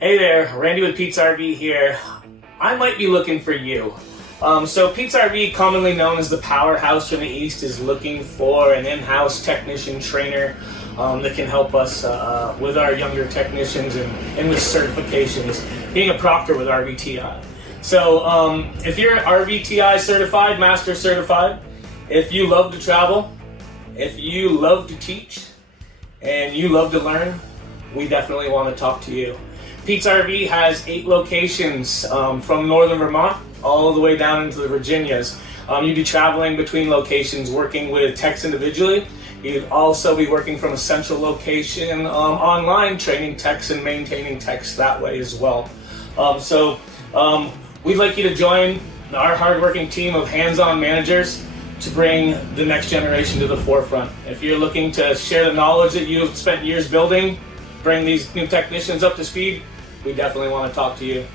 Hey there, Randy with Pete's RV here. I might be looking for you. So Pete's RV, commonly known as the Powerhouse from the East, is looking for an in-house technician trainer that can help us with our younger technicians and with certifications, being a proctor with RVTI. So if you're RVTI certified, master certified, if you love to travel, if you love to teach, and you love to learn, we definitely want to talk to you. Pete's RV has 8 locations from northern Vermont all the way down into the Virginias. You'd be traveling between locations, working with techs individually. You'd also be working from a central location online, training techs and maintaining techs that way as well. We'd like you to join our hardworking team of hands-on managers to bring the next generation to the forefront. If you're looking to share the knowledge that you've spent years building, bring these new technicians up to speed, we definitely want to talk to you.